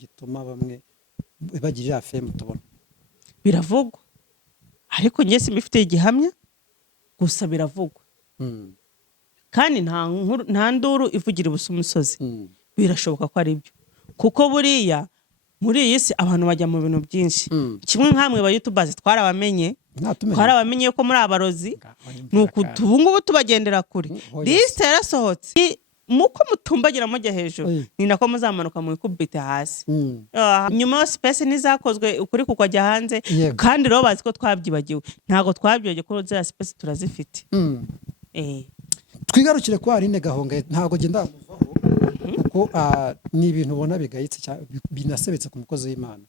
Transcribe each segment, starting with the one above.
gituma bamwe bagirira fame tubona biravugwa ariko njye simifite igihamya gusa biravugwa kandi nta nduru ivugira ubusa umusozi birashoboka ko ari byo kuko buriya muri iyi si abantu bajya mu bintu byinshi kimwe nk'amwe ba YouTubers twarabamenye ko muri abarozi nuko ubungubu tubagendera kuri liste yarasohotse muko mutumbagira mujya hejuru ni nako muzamanuka mu ikubite hasi nyuma ya space nizakozwe ukuri kukajya hanze kandi rero bazi ko twabyibagiwe ntago twabyibagiwe ko za space turazifite twigarukire ko Aline Gahongayire ntago genda muvaho kuko ni ibintu ubona bigayitse binasebetse ku mukozi w'Imana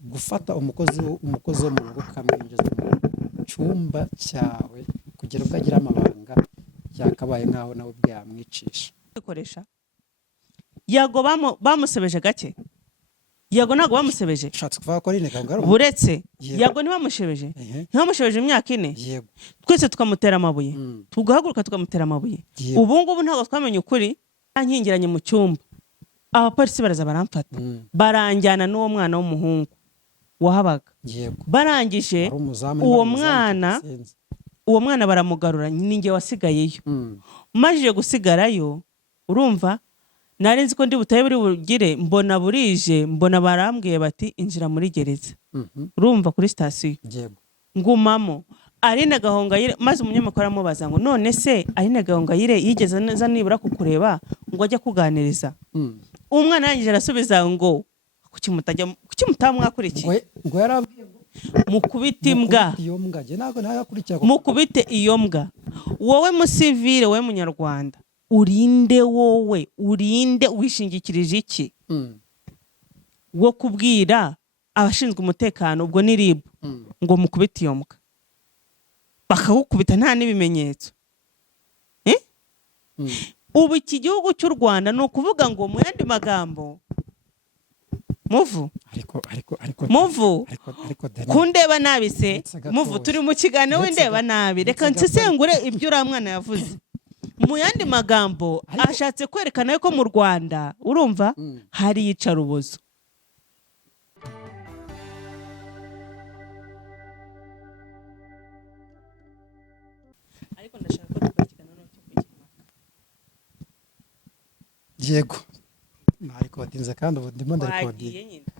gufata umukozi wo mu rugo kamwinjiza mu cyumba cyawe kugira ubwo agira amabanga yakabaye nkaho nawe bwamwicisha ikoresha yago bamusebeje gake yago nago bamusebeje shatse kuvuga ko Aline Gahongayire buretse yago nibamushebeje ntibamushebeje imyaka 4 yego twese tukamutera amabuye tugahaguruka tukamutera amabuye ubu ngubu ntago twamenye ukuri nkingiranye mu cyumba abapolisi baraza baramfata baranjyana n'uwo mwana w'umuhungu wahabaga barangije uwo mwana baramugarura ninjye wasigayeyo majije gusigarayo urumva narinzi ko ndi butaye buri bugire mbona burije mbona barambwiye bati injira muri gereza urumva kuri station ngumamo Aline Gahongayire maze umunyamakuru amubaza ngo none se Aline Gahongayire yigeze neza nibura kukureba ngo ajya kuganiriza umwana yangije arasubiza ngo kuki mutamwakurikiye ngo yarabwiye mukubita imbwa mukubite iyo mbwa wowe musivile wowe munyarwanda urinde wishingikirije iki wo kubwira abashinzwe umutekano ubwo ni RIB ngo mukubite iyo mbwa bakagukubita nta n'ibimenyetso ubu iki gihugu cy'u Rwanda ni ukuvuga ngo mu yandi magambo muvu kundeba nabi se muvu turi mu kiganiro w'indeba nabi reka nsesengure ibyo uriya mwana yavuze mu yandi magambo ashatse kwerekana ko mu Rwanda urumva hari iyicarubozo ariko ndashaka ko dukurikirana no yego narikodinze kandi ubu ndimo ndarikodinga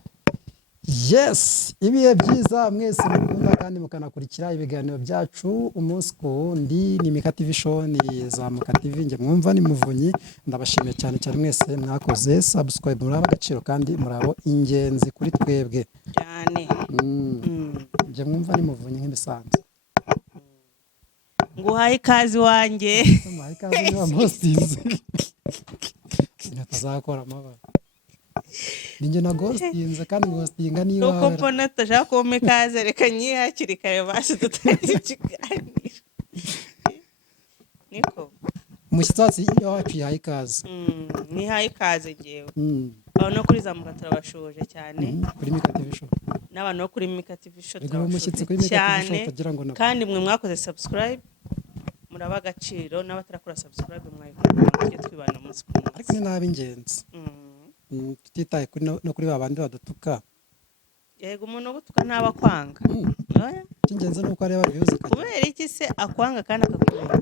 yes ibihe byiza mwese mukunda kandi mukanakurikira ibiganiro byacu umunsi ku wundi ni Mika TV show ni Zamuka TV nge mwumva ni Muvunyi ndabashimiye cyane cyane mwese mwakoze subscribe muri abagaciro kandi murabo ingenzi kuri twebwe cyane nge mwumva ni Muvunyi nk'ibisanzwe nguhaye ikazi wanjye nguhaye ikazi wa hostinze natazakora amabara ninjye na ghostinze kandi ghostinga niyo nuko mbona tashaka kome kaze reka nyihakiri kare basi tutangiye ikiganiro niko umushyitsi wacu yahaye ikaze nihaye ikaze ngewe abantu no kuri Zamuka turabashoje cyane kuri Mika TV show n'abantu no kuri Mika TV show turabashoje cyane kandi mwe mwakoze subscribe muraba agaciro n'abatarakora subscribe mwayikora twibana umunsi ku munsi ariko ni n'ab'ingenzi tutitaye no kuri babandi badutuka yego umuntu ugutuka ntaba kwanga cy'ingenzi nuko areba views kubera iki se akwanga kandi akakubera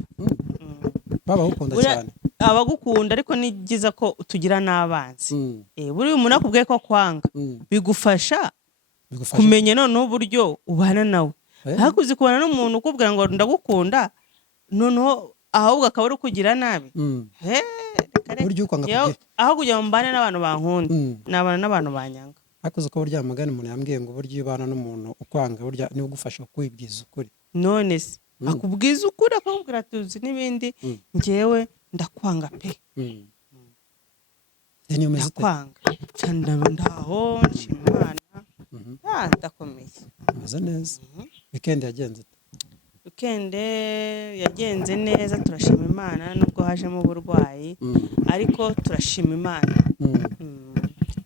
baba gukunda cyane abagukunda ariko ni byiza ko tugira n'abanzi buri umuntu akubwiye ko kwanga bigufasha kumenya noneho uburyo ubana nawe hakuzi kubana n'umuntu ukubwira ngo ndagukunda noneho ahubwo akaba ari kugira nabi buryo ukanga kugira aho kujya mu mbane n'abantu bankunda nabana n'abantu banyanga hakuze ko burya mugani umuntu yambwiye ngo buryo ubana n'umuntu ukwanga burya ni ugufasha kwibwiza ukuri none se akubwiza ukuri akakubwira tuzi n'ibindi ngewe ndakwanga pe ndakwanga cyane ndaho nshimana ndakomeye meze neza weekend yagenze weekend yagenze neza turashima Imana nubwo hajemo uburwayi ariko turashima Imana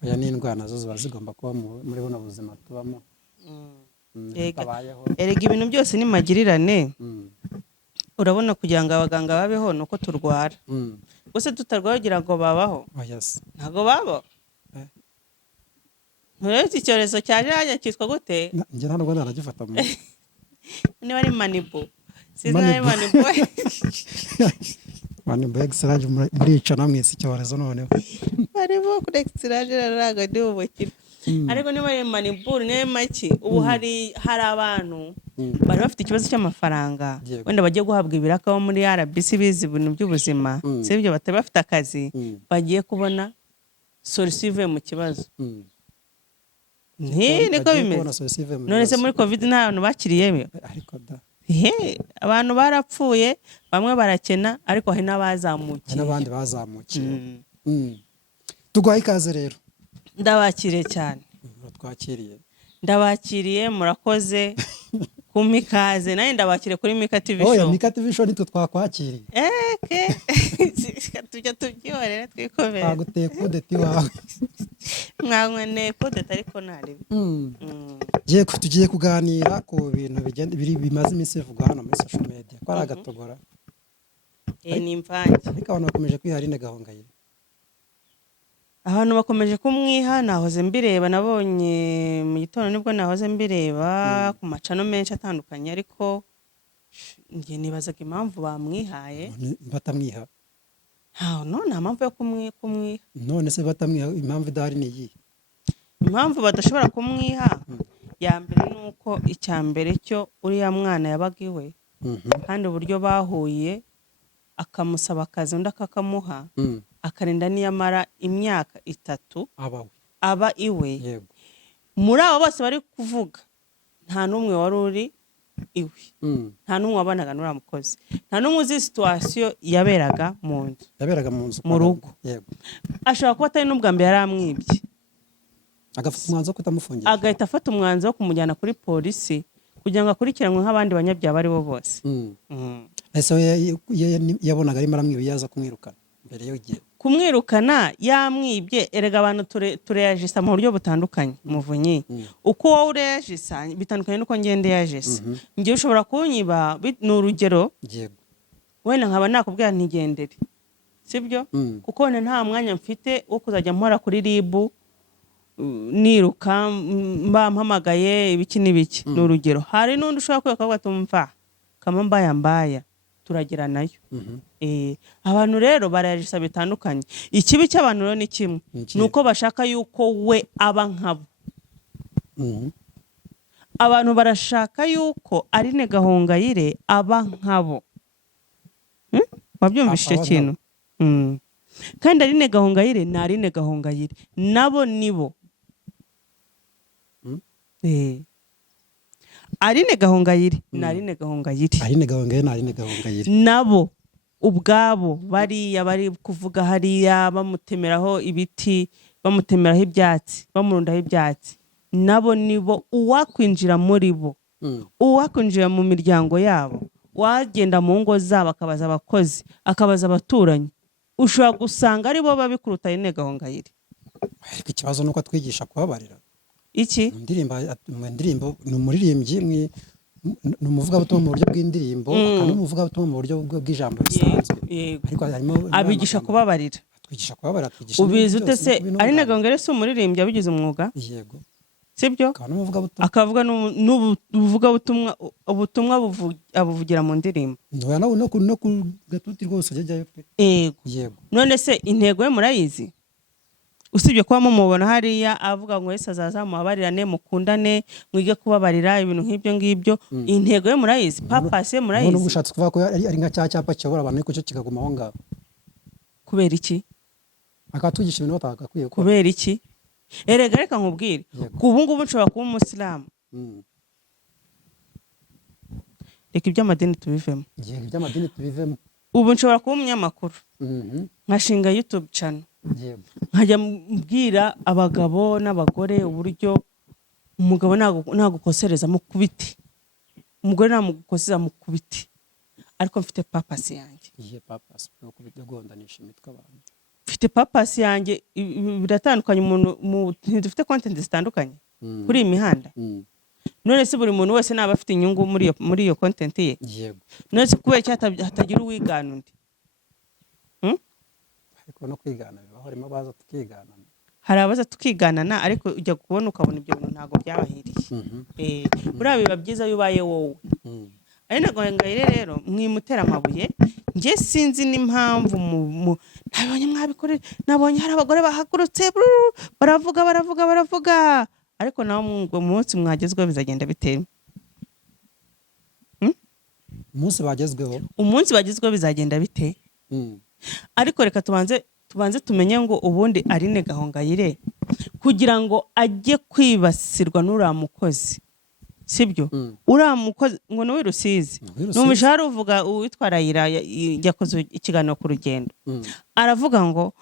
oya ni indwara nazo ziba zigomba kuba muri buno buzima tubamo erega ibintu byose ni magirirane urabona kugira ngo abaganga babeho nuko turwara gusa tutarwaye kugira ngo babaho oh yes ntago babo Nturetse icyorezo cyaje hajya cyitwa gute? njye nta nubwo naragifata mu Niba ari manibo. Sinzi niba ari manibo. manibo extraje murica namwese icyorezo noneho Manibo kuri extraje raraga ndi ubukira. Ariko niba ari manibo ne make ubu hari abantu bari bafite ikibazo cy'amafaranga wenda bagiye guhabwa ibiraka bo muri RBC bizi ibintu by'ubuzima sibyo batari bafite akazi bagiye kubona solution ivuye mu kibazo. Niko bimeze. None se muri covid nta bantu bakiriye ariko da abantu barapfuye bamwe barakena ariko hari n'abazamukiye n'abandi bazamukiye. Tugwaye ikaze rero. Ndabakiriye cyane. Twakiriye. Ndabakiriye murakoze kumpa ikaze naye ndabakiriye kuri Mika TV show. Oya Mika TV show nitwe twakwakiriye. Tujya tubyihorera twikomere. Twaguteye kudeti wawe. Mwanywene kudeti ariko ntarebe. Tugiye kuganira ku bintu bimaze iminsi bivugwa hano muri social media ko ari agatogora. Ni imvange. Ariko abantu bakomeje kwiharine Gahongayire. Abantu bakomeje kumwiha nahoze mbireba nabonye mu gitondo nibwo nahoze mbireba ku macano menshi atandukanye ariko ngiye nibazaga impamvu bamwihaye batamwiha. Nta mpamvu yo kumwiha. None se batamwiha impamvu idahari ni iyi? Impamvu badashobora kumwiha ya mbere nuko icyambere cyo uriya mwana yabaga iwe kandi uburyo bahuye akamusaba akazi undi akakamuha akarinda niyamara imyaka 3 aba iwe. Muri abo bose bari kuvuga nta numwe wari uri iwe, nta numwe wabanaga n'uriya mukozi, nta numwe uzi situation yaberaga mu nzu mu rugo. Ashobora kuba atari n'ubwa mbere yaramwibye agafata umwanzuro wo kutamufungira, agahita afata umwanzuro wo kumujyana kuri polisi kugira ngo akurikiranwe nk'abandi banyabyaha bari bo bose. Ese yabonaga arimo aramwiba yaza kumwirukana mbere y'igihe kumwirukana yamwibye. Erega abantu tureyajisa mu buryo butandukanye muvunyi. Uko wowe ureyajisa bitandukanye nuko ngende yajisa. Ngiye ushobora kunyiba ni urugero wenda nkaba nakubwira ntigendere sibyo kuko nta mwanya mfite wo kuzajya mpora kuri ribu niruka mpamagaye ibiki n'ibiki. Ni urugero. Hari n'undi ushobora kweka tumva kama mbaya turagira nayo. Abantu rero barayajisa bitandukanye. Ikibi cy'abantu rero ni kimwe nuko bashaka yuko we aba nkabo. Abantu barashaka yuko Aline Gahongayire aba nkabo. Wabyumvise icyo kintu? Kandi Aline Gahongayire na Aline Gahongayire nabo nibo. Aline Gahongayire na Aline Gahongayire. Aline Gahongayire na Aline Gahongayire nabo ubwabo bari kuvuga hariya bamutemeraho ibiti, bamutemeraho ibyatsi, bamurundaho ibyatsi. Nabo nibo uwakwinjira muri bo, uwakwinjira mu miryango yabo, wagenda mu ngo zabo akabaza abakozi, akabaza abaturanyi, ushobora gusanga ari bo babikuruta Aline Gahongayire. Ariko ikibazo nuko twigisha kubabarira. Iki indirimbo ni umuririmbyi ni umuvugabutumwa mu buryo bw'indirimbo n'umuvugabutumwa mu buryo bw'ijambo risanzwe. Ariko harimo abigisha kubabarira. Twigisha kubabarira, twigisha. Ubizi ute se Aline Gahongayire si umuririmbyi abigize umwuga? Yego. Sibyo? Akavuga n'ubuvugabutumwa, ubutumwa abuvugira mu ndirimbo. No ku gatuti rwose ajyayo pe. Yego. None se intego ye murayizi? Usibye kuba mumubona hariya avuga ngo Yesu azazamubabarirane mukundane mwige kubabarira ibintu nk'ibyo ngibyo, intego ye murayizi? Purpose ye murayizi? None ubushatse kuvuga ko ari nka cyapa cyobora abantu ariko cyo kikaguma aho ngaho. Kubera iki? Akatugisha ibintu batagakwiye. Kubera iki? Erega reka nkubwire, kubu ngubu nshobora kuba umusilamu. Reka iby'amadini tubivemo. Iby'amadini tubivemo. Ubu nshobora kuba umunyamakuru. Nkashinga YouTube channel. Nkajya mbwira abagabo n'abagore uburyo umugabo nagukosereza mu kubiti, umugore namugukoseza mu kubiti, ariko mfite purpose yanjye. Purpose yo kubigondanisha imitwe abantu. Mfite purpose yanjye biratandukanye. Umuntu dufite content zitandukanye kuri imihanda. None se buri muntu wese naba afite inyungu muri iyo content ye. Yego. None se kubera hatagira uwigana undi. Ariko no kwigana bibaho, harimo baza tukigana. hari abaza tukiganana ariko ujya kubona ukabona ibyo bintu ntabwo byabahiriye. Buriya biba byiza iyo ubaye wowe. Aline Gahongayire rero mwimutera amabuye, njye sinzi n'impamvu nabonye mwabikorera, nabonye hari abagore bahagurutse baravuga ariko naho mu munsi mwagezweho bizagenda bitewe. umunsi bagezweho bizagenda bite. Ariko reka tubanze tumenye ngo ubundi Aline Gahongayire kugira ngo ajye kwibasirwa n'uriya mukozi, sibyo? Uriya mukozi ngo ni Rusizi, ni umushahara uvuga uwitwa Rayira yakoze ikiganiro ku Rugendo, aravuga ngo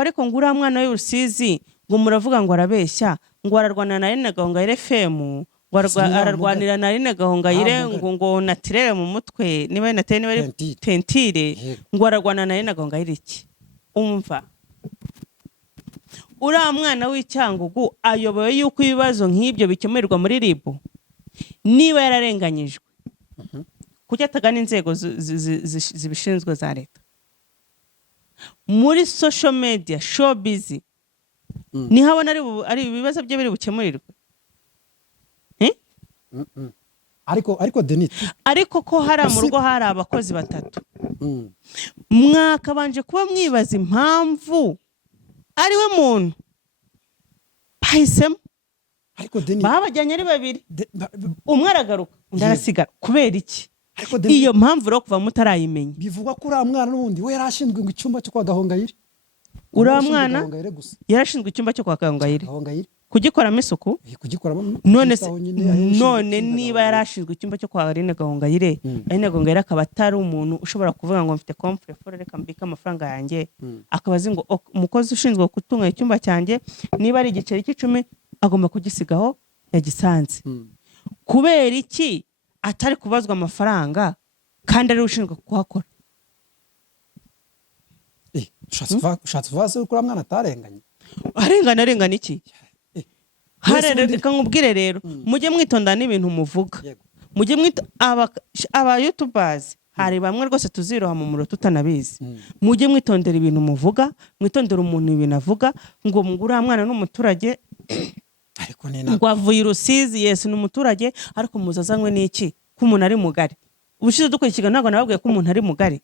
ariko ngo uriya mwana Rusizi ngo muravuga ngo arabeshya, ngo ararwana na Aline Gahongayire FM, ngo ararwanira na Aline Gahongayire ngo natirere mu mutwe, niba ari tentire, ngo ararwana na Aline Gahongayire iki? Umva, uriya mwana w'Icyangugu ayoboye yuko ibibazo nk'ibyo bikemurirwa muri RIB. Niba yararenganyijwe kuki atagana inzego zibishinzwe za leta? Muri social media showbiz nihabona ari ibibazo bye biri bukemurirwe. ariko Denis, ariko ko hari mu rugo hari abakozi batatu, mwakabanje kuba mwibaza impamvu ari we muntu bahisemo. ariko Denis, babajyanye ari babiri, umwe aragaruka undi arasigara. Kubera iki? Iyo mpamvu rero kuva mutarayimenya. Bivugwa ko uriya mwana n'ubundi we yarashinzwe ngo icyumba cyo kwa Gahongayire. Uriya mwana yarashinzwe icyumba cyo kwa Gahongayire kugikoramo isuku. None niba yarashinzwe icyumba cyo kwa Aline Gahongayire, Aline Gahongayire akaba atari umuntu ushobora kuvuga ngo mfite comfort reka mbika amafaranga yanjye, akaba azi ngo umukozi ushinzwe gutunga icyumba cyanjye niba ari igiceri cy'icumi agomba kugisigaho yagisanze. Kubera iki atari kubazwa amafaranga kandi ari ushinzwe kuhakora? Ushatse vuba se kuri mwana atarenganye? Arengana iki? Reka nkubwire rero, mujye mwitonda n'ibintu muvuga. Mujye aba YouTubers hari bamwe rwose tuziroha mu muro tutanabizi. Mujye mwitondera ibintu muvuga, mwitondera umuntu ibintu avuga. Ngo uriya mwana n'umuturage, ariko ngo avuye Rusizi, yes ni umuturage, ariko muzazanywe n'iki ko umuntu ari mugari. Ubushize dukurikirana ntabwo nababwiye ko umuntu ari mugari.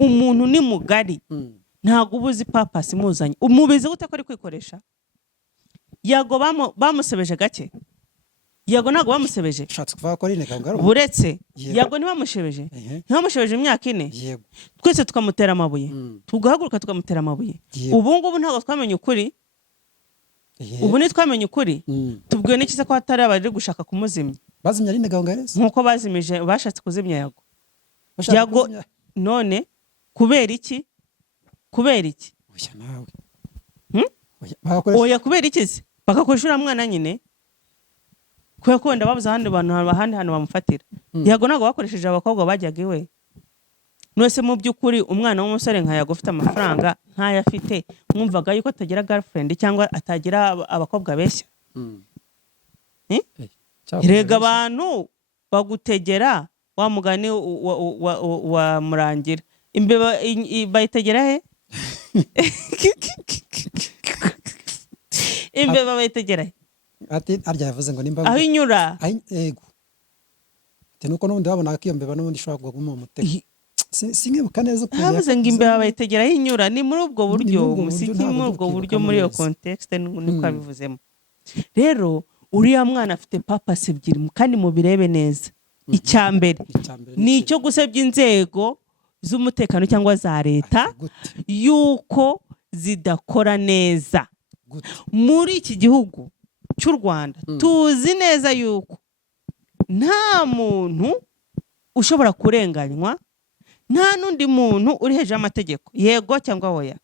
Umuntu ni mugari, ntabwo ubuzi purpose muzanye. Umubizi gute ko ari kwikoresha? Yago bamusebeje gake. Yago ntabwo bamusebeje. Ushatse kuvuga ko Aline Gahongayire buretse Yago nibamushebeje, ntibamushebeje imyaka 4, twese tukamutera amabuye, tugahaguruka tukamutera amabuye. Ubu ngubu ntabwo twamenye ukuri. Ubu ni twamenye ukuri. Tubwiye n'iki se ko hatari abari gushaka kumuzimya? Bazimya Aline Gahongayire nkuko bazimije bashatse kuzimya Yago. None kubera iki? Oya nawe. Oya kubera iki se? Bakakoshura mwana nyine. Kuya ko wenda babuza ahandi hantu bamufatira. Yago ntabwo bakoresheje abakobwa bajyaga iwe. Nwese mu by'ukuri umwana w'umusore nka Yago ufite amafaranga nk'aya afite, mwumvaga yuko atagira girlfriend cyangwa atagira abakobwa beshya? Rega abantu bagutegera wa mugani wa Murangira. Imbeba bayitegera he? Imbeba bayitegera he? Ati arya yavuze ngo nimba aho inyura. Yego. Ati nuko n'ubundi babona ko iyo mbeba n'ubundi ishobora kuguma mu mutego. Sinkibuka neza uko yavuze ngo imbeba bayitegera aho inyura. Ni muri ubwo buryo musiki, muri ubwo buryo, muri iyo context niko abivuzemo. Rero uriya mwana afite purpose ebyiri kandi mubirebe neza. Icyambere ni icyo gusebya inzego z'umutekano cyangwa za leta yuko zidakora neza. Muri iki gihugu cy'u Rwanda tuzi neza yuko nta muntu ushobora kurenganywa, nta nundi muntu uri hejuru y'amategeko, yego cyangwa oya.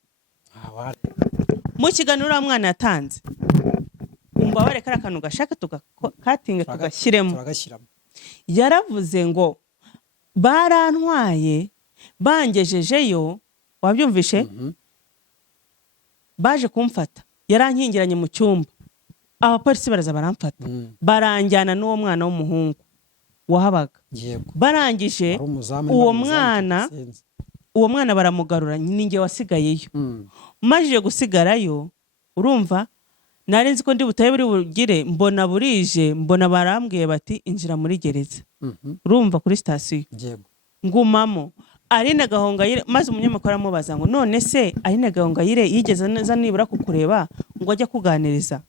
Mu kiganiro mwana yatanze umva bareka akantu gashaka tugakatinga tugashyiremo. Yaravuze ngo barantwaye bangejejeyo, wabyumvishe? Baje kumfata, yarankingiranye mu cyumba, abapolisi baraza baramfata, baranjyana n'uwo mwana w'umuhungu wahabaga. Barangije uwo mwana baramugarura, ninjye wasigayeyo. Majije gusigarayo urumva nari nzi ko ndi butaye buri bugire mbona burije mbona barambwiye bati injira muri gereza urumva kuri sitasiyo yego ngumamo Aline Gahongayire maze umunyamakuru amubaza ngo none se Aline Gahongayire yigeze neza nibura kukureba ngo ajya kuganiriza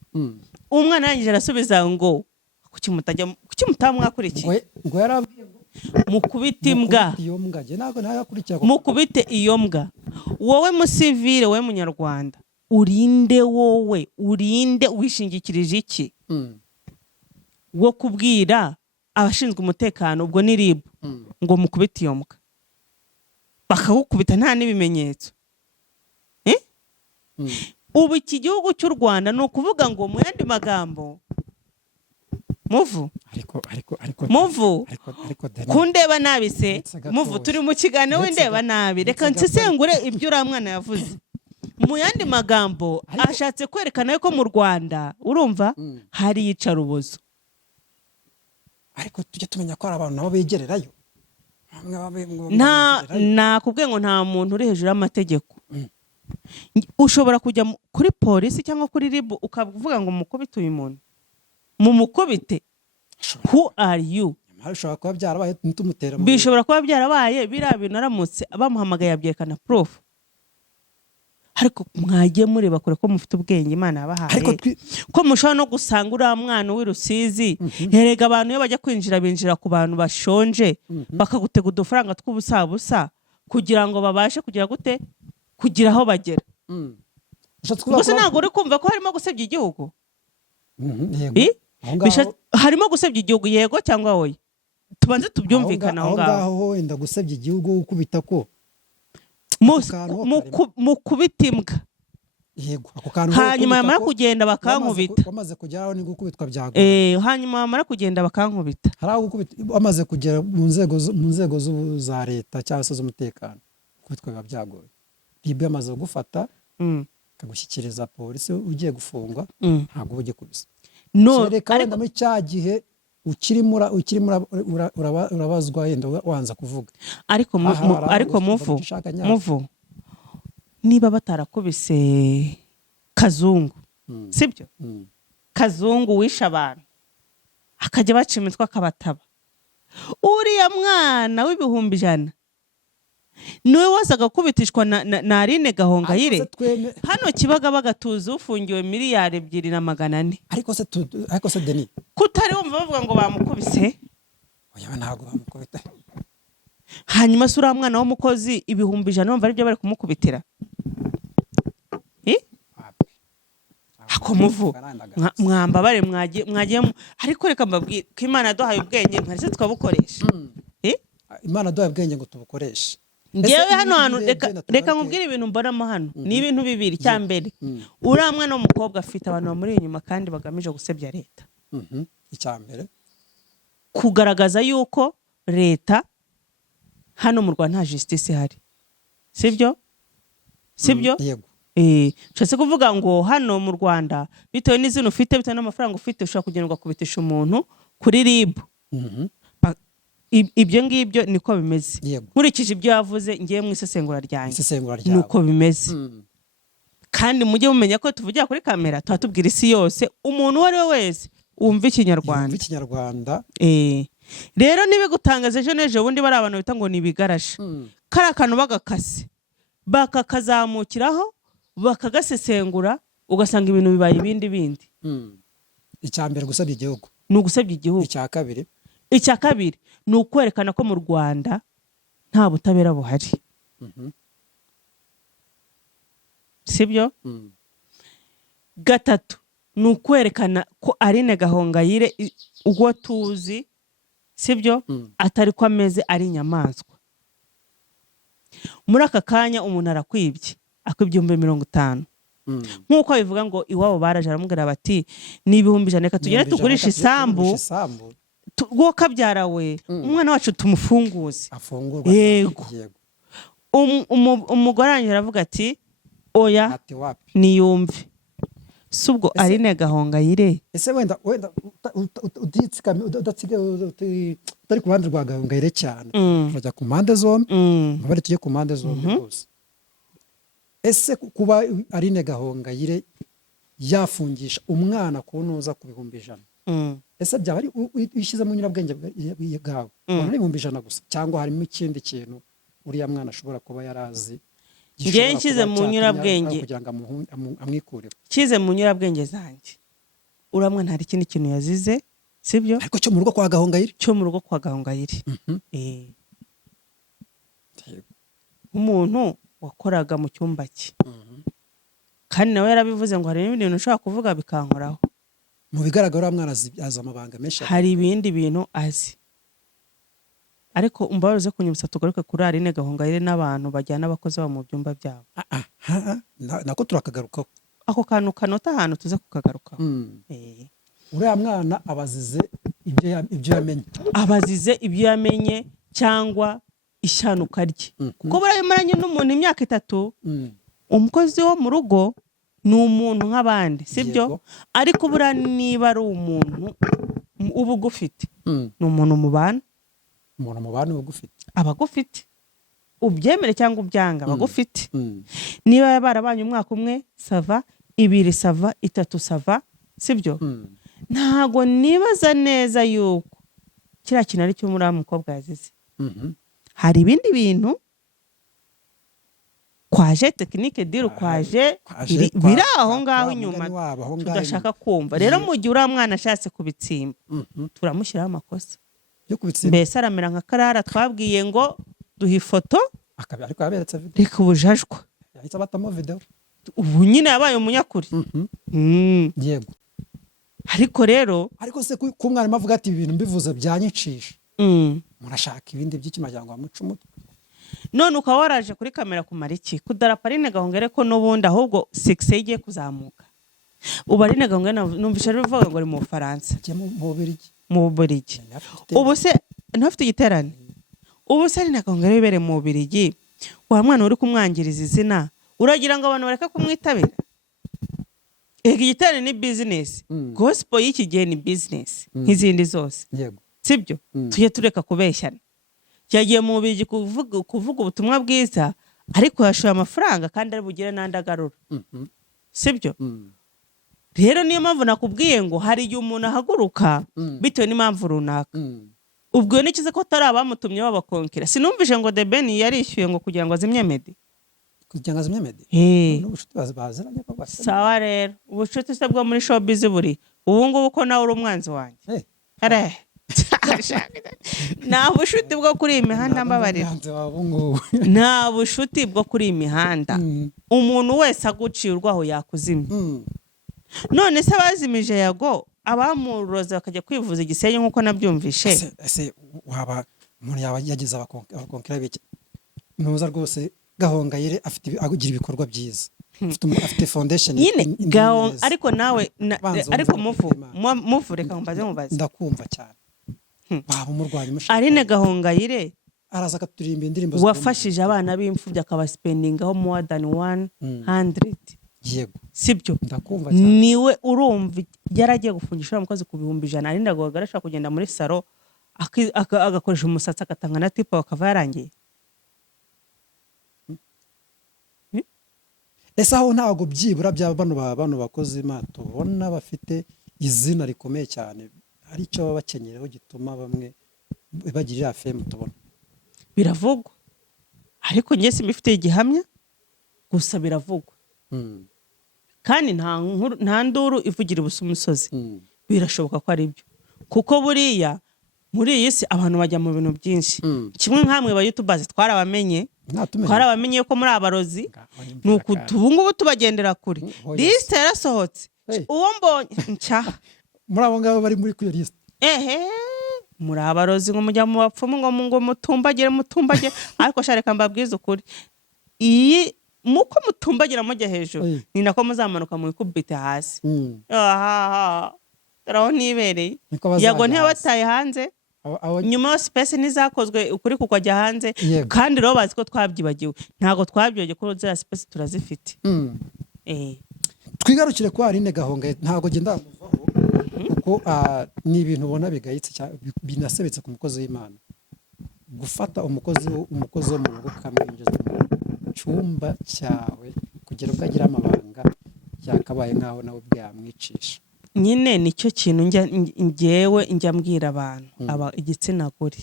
umwana yanjye arasubiza ngo kuki mutamwakurikiye ngo yarabwiye ngo mukubite imbwa iyo mbwa je ntago nayakurikira mukubite iyo mbwa wowe musivile we munyarwanda urinde wishingikirije iki wo kubwira abashinzwe umutekano ubwo ni RIB ngo mukubite iyo mbwa bakagukubita nta n'ibimenyetso ubu iki gihugu cy'u Rwanda ni ukuvuga ngo mu yandi magambo muvu kundeba nabi se muvu turi mu kiganiro w'indeba nabi reka nsesengure ibyo uriya mwana yavuze mu yandi magambo ashatse kwerekana ko mu Rwanda urumva hari iyicarubozo ariko tujye tumenya ko hari abantu nabo begererayo nakubwiye ngo nta muntu uri hejuru y'amategeko ushobora kujya kuri polisi cyangwa kuri RIB ukavuga ngo mukubite uyu muntu mumukubite who are you bishobora kuba byarabaye biriya bintu aramutse bamuhamagaye yabyerekana proof ariko mwagiye mureba kure ko mufite ubwenge Imana yabahaye ko mushobora no gusanga uriya mwana w'irusizi herega abantu iyo bajya kwinjira binjira ku bantu bashonje bakagutega udufaranga tw'ubusabusa kugira ngo babashe kugira gute kugira aho bagera gusa ntabwo uri kumva ko harimo gusebya igihugu harimo gusebya igihugu yego cyangwa oya tubanze tubyumvikana aho ngaho wenda gusebya igihugu ukubita ko mukubita imbwa yego ako kantu hanyuma yamara kugenda bakankubita bamaze kugeraho ni gukubitwa byago hanyuma yamara kugenda bakankubita hari aho gukubita bamaze kugera mu nzego za leta cyangwa se z'umutekano gukubitwa biba byagoye RIB yamaze gufata kagushyikiriza polisi ugiye gufungwa ntabwo ujye kubisa reka wenda muri cya gihe ukirimo urabazwa yenda wanza kuvuga ariko muvu niba batarakubise Kazungu sibyo Kazungu wishe abantu akajya baca imitwe akabataba uriya mwana w'ibihumbi 100 niwe wazaga kubitishwa na Aline Gahongayire hano Kibagabaga tuzi ufungiwe miliyari 2.4 ariko se Denis kutari wumva bavuga ngo bamukubise oya ntago bamukubita hanyuma sura mwana w'umukozi ibihumbi 100 bumva ari byo bari kumukubitira ako muvu mwamba bare mwagiye ariko reka mbabwire ko Imana yaduhaye ubwenge nkarese twabukoresha Imana yaduhaye ubwenge ngo tubukoreshe ngewe hano reka nkubwire ibintu mbonamo hano ni ibintu bibiri cyambere uriya mwana w'umukobwa afite abantu bamuri inyuma kandi bagamije gusebya leta icyambere kugaragaza yuko leta hano mu Rwanda nta justice ihari sibyo yego cyose kuvuga ngo hano mu Rwanda bitewe n'izina ufite bitewe n'amafaranga ufite ushobora kugenda ugakubitisha umuntu kuri RIB ibyo ngibyo niko bimeze nkurikije ibyo yavuze ngiye mu isesengura ryanjye nuko bimeze kandi mujye mumenya ko tuvugira kuri kamera tuhatubwira isi yose umuntu uwo ari we wese wumva ikinyarwanda rero nibigutangaza ejo n'ejo bundi bari abantu bita ngo ni ibigarasha kari akantu bagakase bakakazamukiraho bakagasesengura ugasanga ibintu bibaye ibindi icyambere gusebya igihugu ni ugusebya igihugu icya kabiri ni ukwerekana ko mu Rwanda nta butabera buhari sibyo gatatu ni ukwerekana ko Aline Gahongayire uwo tuzi sibyo atari ko ameze ari inyamaswa muri aka kanya umuntu arakwibye akwibye 50 nk'uko bivuga ngo iwabo baraje aramubwira bati ni ibihumbi 100 reka tugere tugurisha isambu wo kabyara we umwana wacu tumufunguze yego umugore wanjye aravuga ati oya niyumve subwo Aline Gahongayire ese wenda uditsikame utari ku ruhande rwa Gahongayire cyane urajya ku mpande zombi bari tujye ku mpande zombi rwose ese kuba Aline Gahongayire yafungisha umwana kunuza ku bihumbi 100. Ese byaba ari ishyize mu nyurabwenge bwawe ubona ari ibihumbi 100 gusa cyangwa harimo ikindi kintu uriya mwana ashobora kuba yarazi ngiye nshyize mu nyurabwenge kugira ngo amwikureho? nshyize mu nyurabwenge zanjye uramwe ntari ikindi kintu yazize, sibyo? ariko cyo mu rugo kwa Gahongayire, cyo mu rugo kwa Gahongayire. Umuntu wakoraga mu cyumba cye, kandi nawe yarabivuze ngo hari n'ibindi bintu ushobora kuvuga bikankoraho. mu bigaragara uriya mwana azi amabanga menshi, hari ibindi bintu azi. Ariko umbabaze kunyibutsa tugaruke kuri Aline Gahongayire n'abantu bajyana abakozi babo mu byumba byabo. nako turakagarukaho Ako kantu kanota ahantu tuze kukagarukaho. uriya mwana abazize ibyo yamenye, abazize ibyo yamenye cyangwa ishyanuka rye. Kuko barayimaranye n'umuntu imyaka 3, umukozi wo mu rugo ni umuntu nk'abandi, sibyo? Ariko buriya niba ari umuntu uba ugufite, ni umuntu mubana, uba ugufite, abagufite ubyemere cyangwa ubyanga, abagufite. Niba barabanye umwaka umwe sava, 2 sava, 3 sava, sibyo? Ntago nibaza neza yuko kiriya kintu ari cyo muri mukobwa yazize. Hari ibindi bintu kwaje tekinike diru kwaje biri aho ngaho inyuma tudashaka kumva. Rero mu gihe uriya mwana ashatse kubitsimba, turamushyiraho amakosa. Mbese aramera nka Karara twabwiye ngo duha ifoto, ariko yaberetse video, reka ubujajwa, yahise batamo video. Ubu nyine yabaye umunyakuri. Yego. Ariko rero, ariko se ku mwarimu avuga ati ibintu mbivuze byanyicisha, murashaka ibindi by'ikimajyango bamuca umutwe. None ukaba waraje kuri kamera kumara iki? Kudarapo Aline Gahongayire ko n'ubundi ahubwo 6 igiye kuzamuka. Ubu Aline Gahongayire numvise bivuga ngo ari mu Bufaransa, mu Bubiligi. Ubu se ntafite igiterane. Ubu se Aline Gahongayire ibere mu Bubiligi, wa mwana uri kumwangiriza izina, uragira ngo abantu bareka kumwitabira? Igiterane ni business, gospel y'iki gihe ni business nk'izindi zose. Yego. Sibyo? Tujye tureka kubeshyana. Cyagiye mu Bubiligi kuvuga ubutumwa bwiza, ariko yashoye amafaranga kandi ari bugire nandi agarura. Sibyo? Rero niyo mpamvu nakubwiye ngo hari igihe umuntu ahaguruka bitewe n'impamvu runaka. Ubwo nikize ko tari abamutumye babakonkera. Sinumvise ngo The Ben yarishyuye ngo kugira ngo azimye Meddy. Kugira ngo azimye Meddy? N'ubushuti baziranye ko basa. Sawa rero, ubushuti se bwo muri showbiz buri. Ubu ngubu ko nawe uri umwanzi wanjye. Are. Nta bushuti bwo kuri iyi mihanda mbabarira. Nta bushuti bwo kuri iyi mihanda. Umuntu wese aguciye urwaho yakuzimya. None se abazimije Yago abamuroza bakajya kwivuza Igisenyi nkuko nabyumvishe. Ese waba umuntu yaba yagize abakonkera bike. Nuza rwose Gahongayire agira ibikorwa byiza. Afite foundation nyine ariko nawe ariko muvu reka mbaze mubaze. Ndakumva cyane. Baba umurwanyi mushaka. Aline Gahongayire araza akaturimba indirimbo wafashije abana b'imfubyi akaba spendingaho more than 100. Yego. Sibyo? Ndakumva cyane. Niwe urumva yaragiye gufungisha umukozi ku bihumbi 100. Aline Gahongayire ashaka kugenda muri salo agakoresha umusatsi agatanga na tipa akava yarangiye. Ese aho ntago byibura bya bano bakozi mato ubona bafite izina rikomeye cyane ari cyo baba bakenyereho gituma bamwe bagirira fame tubona? Biravugwa, ariko njye simifite igihamya, gusa biravugwa. Kandi nta nduru ivugira ubusa umusozi. Birashoboka ko ari byo, kuko buriya muri iyi si abantu bajya mu bintu byinshi. Kimwe nkamwe ba YouTubers twarabamenye ko muri abarozi, nuko tubungubu tubagendera kuri list yarasohotse. Uwo mbonye nca muri abo ngabo bari muri kuri list. Muri abarozi ngo mujya mu bapfumu ngo mutumbagire ariko shareka mbabwiza ukuri, iyi muko mutumbagira mujya hejuru ni nako muzamanuka mu ikubite hasi. Taraho nibereye Yago ntiyabataye hanze. Nyuma space nizakozwe ukuri kukajya hanze, kandi rero bazi ko twabyibagiwe. Ntago twabyoge ko za space turazifite. Twigarukire kwa Aline Gahongayire, ntago genda muvaho kuko ni ibintu ubona bigayitse binasebetse ku mukozi w'Imana. Gufata umukozi wo mu rugo kamwinjiza mu cyumba cyawe kugira ubwo agira amabanga byakabaye nk'aho nawe byamwicisha. nyine nicyo kintu njyewe njya mbwira abantu igitsina gore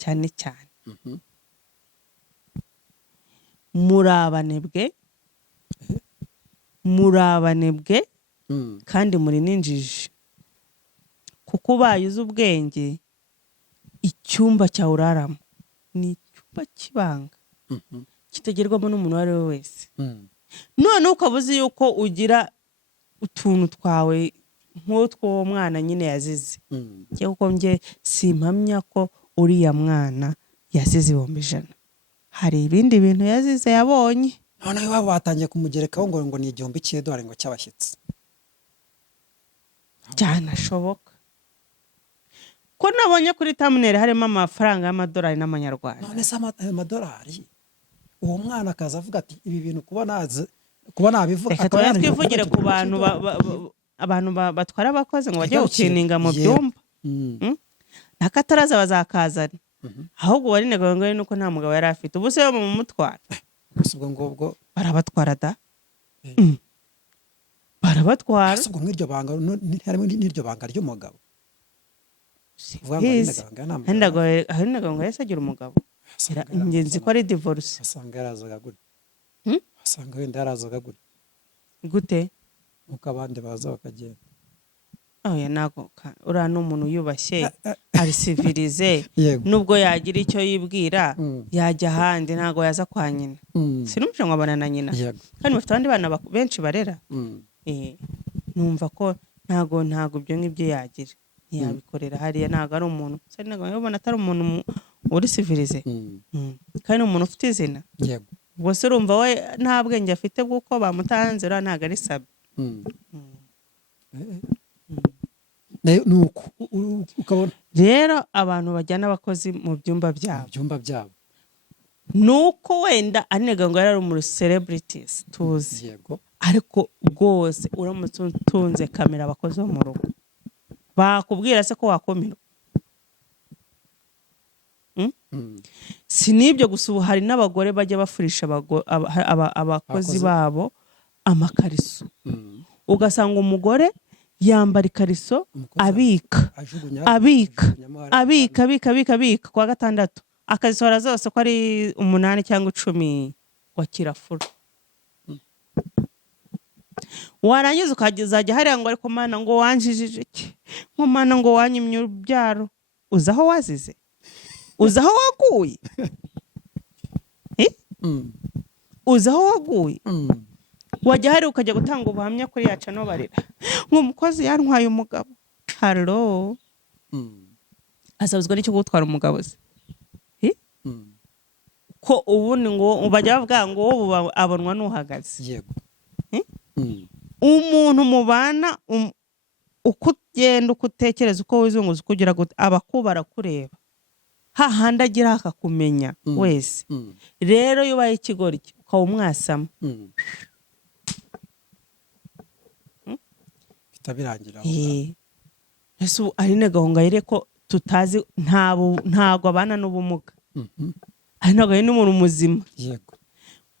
cyane cyane murabanebwe kandi muri n'injiji, kuko ubaye uzi ubwenge icyumba cyawe uraramo ni icyumba cy'ibanga kitagerwamo n'umuntu uwo ari we wese. none ukaba uzi yuko ugira utuntu twawe nk'utwo mwana nyine yazize, kuko njye simpamya ko uriya mwana yazize $100. hari ibindi bintu yazize yabonye, noneho iwabo batangiye kumugerekaho ngo ni $1,000 ngo cy'abashyitsi. byanashoboka ko nabonye kuri thumbnail harimo amafaranga y'amadolari n'amanyarwanda. none se amadolari uwo mwana akaza avuga ati ibi bintu kuba nabivuga, reka twivugire ku bantu abantu batwara abakozi ngo bajye gukininga mu byumba, nakataraza bazakazana, ahubwo wari negongwe nuko nta mugabo yari afite, ubu se yo mu mutwara ubwo ngubwo barabatwara da barabatwara. ubwo nk'iryo banga harimo n'iryo banga ry'umugabo ngo yese agira umugabo, ingenzi ko ari divorce. asanga yarazaga gute asanga wenda yarazaga gute uko abandi baza bakagenda. oya nago uriya ni umuntu yubashye ari civilize, nubwo yagira icyo yibwira yajya ahandi, ntago yaza kwa nyina. sinumva ngo abana na nyina kandi bafite abandi bana benshi barera. numva ko ntago ibyo ngibyo yagira, ntiyabikorera hariya, ntago ari umuntu ubona atari umuntu uri civilize kandi ni umuntu ufite izina. ubwo se urumva we nta bwenge afite bw'uko bamutanze, uriya ntago ari sabe. rero abantu bajyana abakozi mu byumba byabo nuko wenda anega ngo yari mu celebrities tuzi, ariko rwose uramutse utunze kamera abakozi bo mu rugo bakubwira se ko wakomera. si n'ibyo gusa, ubu hari n'abagore bajya bafurisha abakozi babo amakariso, ugasanga umugore yambara ikariso abika kwa gatandatu, akazisohora zose ko ari 8 cyangwa 10 wa kirafura. warangiza ukagezajya hariya ngo ariko mana ngo wanjijije iki, ngo mana ngo wanyimye urubyaro, uzaho wazize, uzaho waguye uzaho waguye. wajya hari ukajya gutanga ubuhamya kuri yaca no barira nk'umukozi yantwaye umugabo. halo asabuzwa n'icyo gutwara umugabo se ko ubundi ngo bajya bavuga ngo ubu abonwa n'uhagaze. umuntu mubana uko ugenda uko utekereza uko wizunguza kugira ngo abakubara kureba hahandi agira akakumenya wese. rero iyo ubaye ikigori ukaba umwasama bitabirangira ese ari negahongayire ko tutazi ntago abana n'ubumuga, ari ntago ari n'umuntu muzima.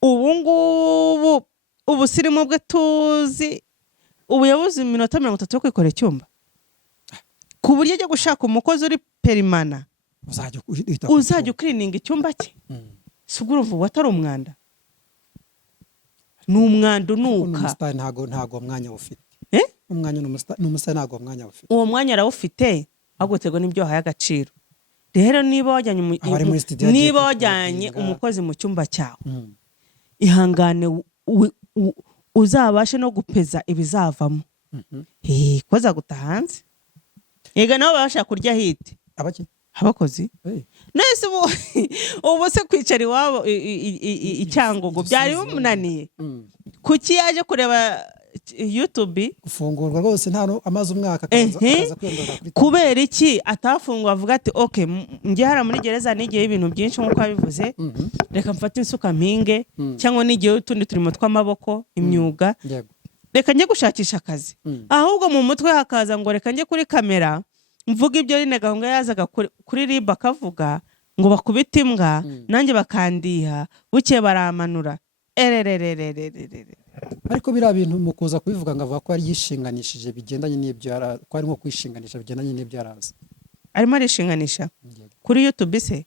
ubu ngubu ubusirimu bwe tuzi ubu yabuze iminota 30 yo kwikorera icyumba, ku buryo ajya gushaka umukozi uri perimana uzajya ukirininga icyumba cye. si ubwo uruvuga atari umwanda, ni umwanda unuka. ntago mwanya ufite umwanya n'umusa, ntago mwanya ufite. uwo mwanya arawufite, ahubwo uterwa n'ibyo wahaye agaciro. rero niba wajyanye umukozi mu cyumba cyawe, ihangane uzabashe no gupeza ibizavamo. koza guta hanze yega nabo babasha kurya hiti abakozi. nese ubu se kwicara iwabo icyangogo byari bimunaniye, kuki yaje kureba YouTube gufungurwa rwose nta amaze umwaka akaza kwiyondora kuri kubera iki atafungwa avuga ati okay ngiye hara muri gereza nigiye ibintu byinshi nkuko abivuze, reka mfate insuka mpinge cyangwa nigiye utundi turimo tw'amaboko imyuga, reka njye gushakisha akazi. ahubwo mu mutwe hakaza ngo reka njye kuri kamera mvuga ibyo rinega ngo yazaga kuri RIB akavuga ngo bakubita imbwa nanjye bakandiha buke baramanura. ariko biriya bintu mu kuza kubivuga ngo avuga ko yari yishinganishije bigendanye n'ibyo ko ari nko kwishinganisha bigendanye n'ibyo yarazi. arimo arishinganisha kuri YouTube se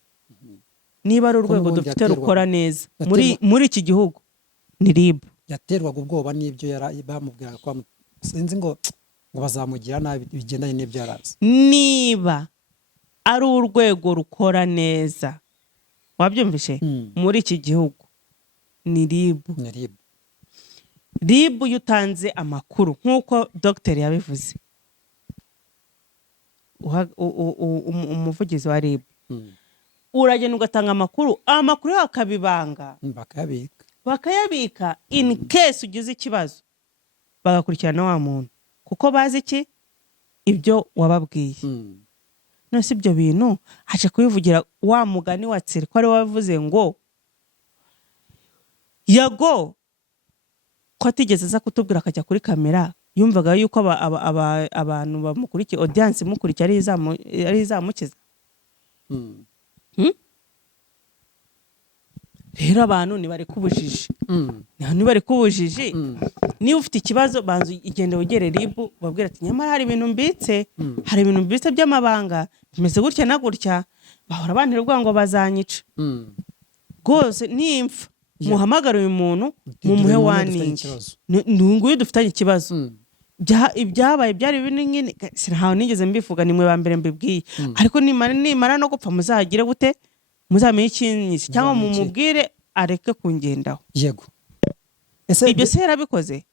niba ari urwego dufite rukora neza muri iki gihugu ni RIB. Yaterwaga ubwoba n'ibyo bamubwiraga ko sinzi ngo bazamugira nabi bigendanye n'ibyo yarazi. Niba ari urwego rukora neza wabyumvishe muri iki gihugu ni RIB. RIB yutanze amakuru nk'uko Dr yabivuze, umuvugizi wa RIB uragenda ugatanga amakuru bakabibanga bakayabika in case ugize ikibazo bagakurikirana wa muntu kuko bazi iki ibyo wababwiye. No si ibyo bintu aje kubivugira wa mugani wa Tsiri ko ari wavuze ngo Yago ko atigeze aza kutubwira akajya kuri kamera yumvaga yuko abantu bamukurikiye audience mukurikiye ari izamukiza. Rero abantu ntibari kubujije niba ufite ikibazo banzu igende wegere RIB babwira ati nyamara hari ibintu mbitse by'amabanga bimeze gutya na gutya bahora banterwa ngo bazanyica rwose nimfa muhamagara uyu muntu mumuhe waningi nguyu dufitanye ikibazo ibyabaye byari binini sinahawe nigeze mbivuga nimwe ba mbere mbibwiye ariko nimara no gupfa muzagire gute muzamenye ikinyisi cyangwa mumubwire areke kungendaho. Yego ibyo se yarabikoze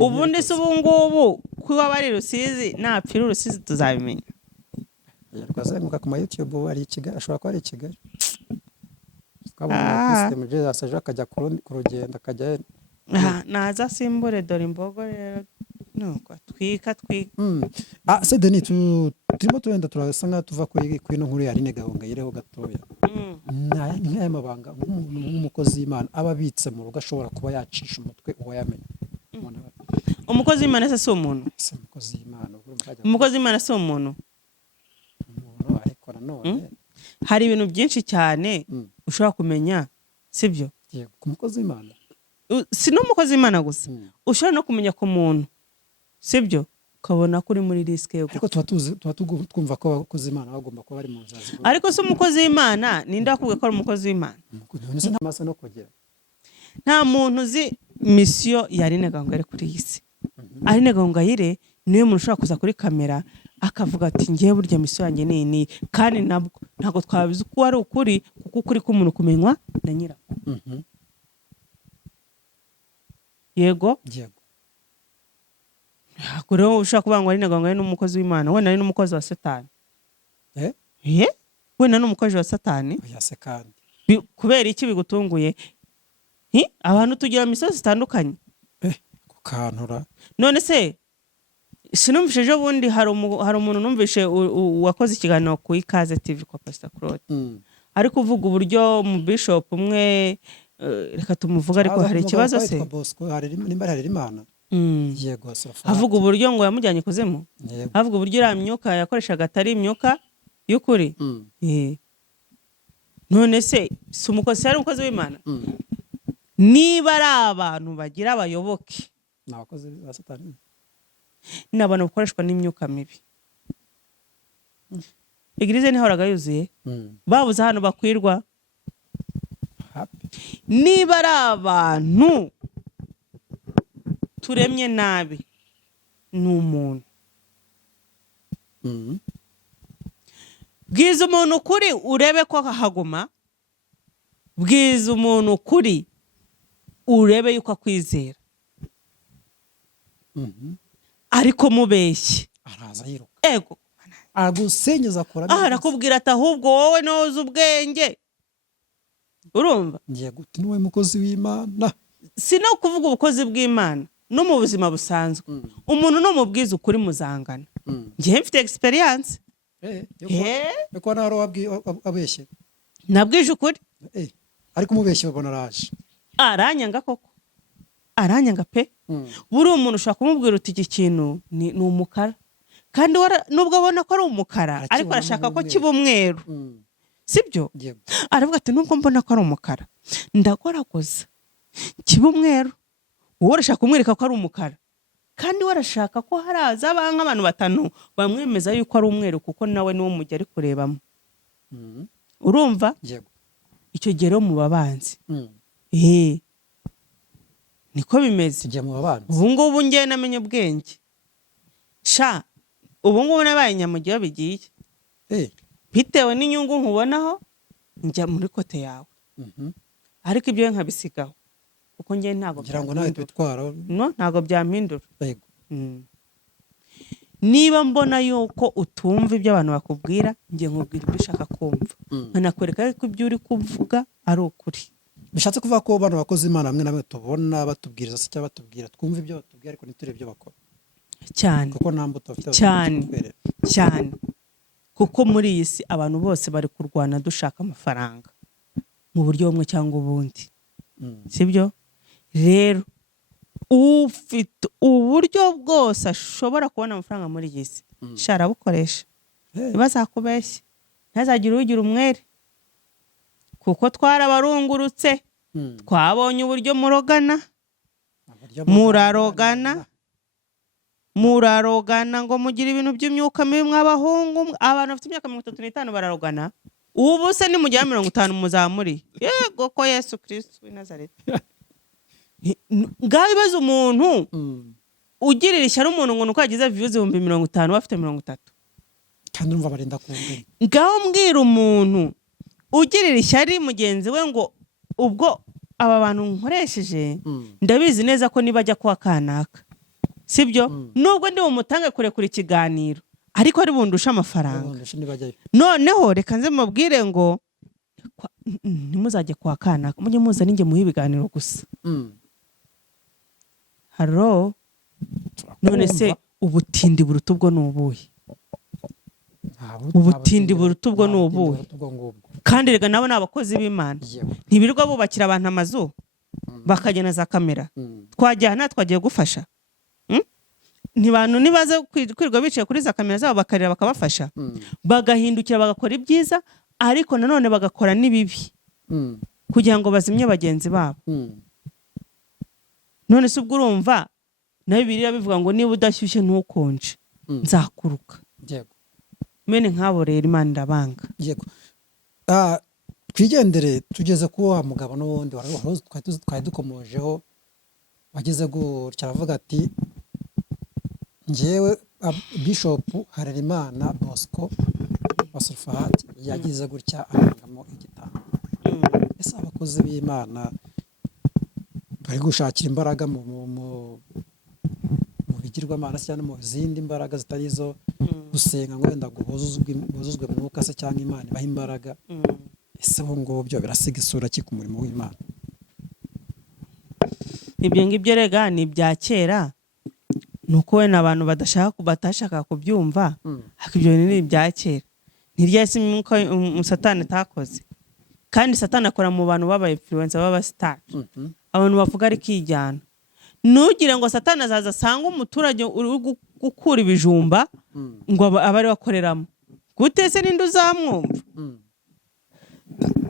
ubundi se ubungubu kuba bari Rusizi napfira Rusizi tuzabimenya. Rwazamuka ku YouTube ari Kigali ashobora kuba ari Kigali twabona system je asaje akajya ku rugendo akajya naza simbure dore imbogo rero nuko twika se Denis turimo tuwenda turasanga tuva kuri ino nkuru ya Aline Gahongayire gatoya nk'aya mabanga nk'umukozi w'Imana ababitse mu rugo ashobora kuba yacisha umutwe uwo yamenye. Umukozi w'Imana se si umuntu? Umukozi w'Imana si umuntu ariko nanone hari ibintu byinshi cyane ushobora kumenya sibyo? Yego ku mukozi w'Imana si n'umukozi w'Imana gusa ushobora no kumenya ku muntu sibyo ukabona kuri muri risk yo ariko twumva ko abakozi w'Imana bagomba kuba bari mu nzazi. Ariko si umukozi w'Imana ninde akubwiye ko ari umukozi w'Imana? Nta muntu uzi mission ya Aline Gahongayire kuri iyi si. Aline Gahongayire niwe muntu ushobora kuza kuri kamera akavuga ati ngiye burya mission yanjye ni kandi nabwo ntago twabizi ko ari ukuri kuko ukuri k'umuntu kumenywa na nyirako. Yego Kuro ushaka kubangwa Aline Gahongayire n'umukozi w'Imana wenda ari n'umukozi wa Satani. Wenda n'umukozi wa Satani yase kandi kubera iki bigutunguye abantu tugira imisozi zitandukanye kukantura. None se sinumvishe ejo bundi hari umuntu numvishe wakoze ikiganiro ku Ikaze TV kwa Pastor Claude ariko uvuga uburyo mu bishop umwe reka tumuvuga ariko hari ikibazo se nimba hari Imana. Yego avuga uburyo ngo yamujyanye kuzemo avuga uburyo ira myuka yakoreshaga atari imyuka y'ukuri. None se si umukozi ari umukozi w'Imana? Niba ari abantu bagira abayoboke n'abakozi ba Satani n'abantu bakoreshwa n'imyuka mibi. Igirize nihoraga yuzuye babuze hano bakwirwa. Niba ari abantu turemye nabi n'umuntu bwiza umuntu ukuri urebe ko akahaguma. Bwiza umuntu ukuri urebe yuko akwizera. Ariko mubeshye araza yiruka ego agusenyeza akora arakubwira ati ahubwo wowe noza ubwenge. Urumva ngiye guti niwe mukozi w'Imana. Si no kuvuga ubukozi bw'Imana no mu buzima busanzwe umuntu no mubwiza ukuri muzangana. Ngiye mfite experience ko naro wabeshye nabwije ukuri ariko umubeshye babona araje aranyanga koko aranyanga pe. Buri umuntu ushaka kumubwira uti iki kintu ni umukara kandi nubwo abona ko ari umukara ariko arashaka ko kiba umweru sibyo? Aravuga ati nubwo mbona ko ari umukara ndagoragoza kiba umweru wowe urashaka kumwereka ko ari umukara, kandi we arashaka ko haraza nk'abantu 5 bamwemeza yuko ari umweru, kuko nawe niwo mujya ari kurebamo. Urumva? Icyo gihe rero mu babanzi niko bimeze. Ubu ngubu ngiye namenye ubwenge sha, ubu ngubu nabaye nyamugiye bigiye bitewe n'inyungu nkubonaho, njya muri kote yawe, ariko ibyo nkabisigaho kuko ngiye ntago kugira ngo nawe twitwara ntago byampindura. Niba mbona yuko utumva ibyo abantu bakubwira, ngiye nkubwira ibyo ushaka kumva, nkanakwereka ko ibyo uri kuvuga ari ukuri. Bishatse kuvuga ko abantu bakoze Imana hamwe namwe tubona batubwiriza se cyangwa batubwira twumva ibyo batubwira, ariko ntiturebe ibyo bakora cyane, kuko nta mbuto bafite cyane, kuko muri iyi si abantu bose bari kurwana dushaka amafaranga mu buryo bumwe cyangwa ubundi, sibyo? Rero ufite uburyo bwose ashobora kubona amafaranga muri iyi si, shara bukoresha, ntibazakubeshye, ntazagire ugira umwere, kuko twarabarungurutse, twabonye uburyo murarogana ngo mugira ibintu by'imyuka mibi mw'abahungu. Abantu bafite imyaka 35 bararogana, ubu se ni mu gihe 50 muzamuri. Yego ko Yesu Kristo w'i Nazareti. Ngaho ibibazo umuntu ugirira ishyari umuntu ngo nuko yagize views 50,000 bafite 30, kandi urumva barinda kumva. Ngaho mbwira umuntu ugirira ishyari mugenzi we ngo ubwo aba bantu nkoresheje ndabizi neza ko nibajya kwa kanaka, sibyo? Nubwo ndi umutange kurekura ikiganiro, ariko ari bundusha amafaranga. Noneho reka nze mubwire ngo ntimuzajye kwa kanaka, mujye muza ninjye muhe ibiganiro gusa. Haro, none se ubutindi buruta ubwo nubuhe? Ubutindi buruta ubwo nubuhe? Kandi rega nabo n'abakozi b'Imana, ntibirirwa bubakira abantu amazu bakagena za kamera, twajyana twagiye gufasha. Ntibantu nibaze kwirwa bicaye kuri za kamera zabo bakarira bakabafasha, bagahindukira bagakora ibyiza, ariko nanone bagakora n'ibibi kugira ngo bazimye bagenzi babo. None se ubwo urumva na Bibiliya bivuga ngo niba udashyushye ntukonje nzakuruka. Mene nk'abo rero Imana irabanga. Twigendere tugeze ku wa mugabo n'ubundi twari dukomojeho, wageze gutya aravuga ati njyewe Bishop Harerimana Bosco Wasulfahati yagize gutya arangamo igitambo. Ese abakozi b'Imana bari gushakira imbaraga mu bigirwamana cyangwa mu zindi mbaraga zitari zo gusenga ngo wenda buzuzwe mwuka se cyangwa Imana ibaha imbaraga, ese bo ngo byo birasiga isura ki ku murimo w'Imana? Ibyo ngibyo rega ni bya kera, nuko we n'abantu batashaka kubyumva, ariko ibyo ni ibya kera. Ntiryese imyuka Satani atakoze, kandi Satani akora mu bantu baba influencer baba star, abantu bavuga ari kijyana. Nugire ngo Satani azaza asanga umuturage uri gukura ibijumba ngo abari bakoreramo, gute se ninde uzamwumva?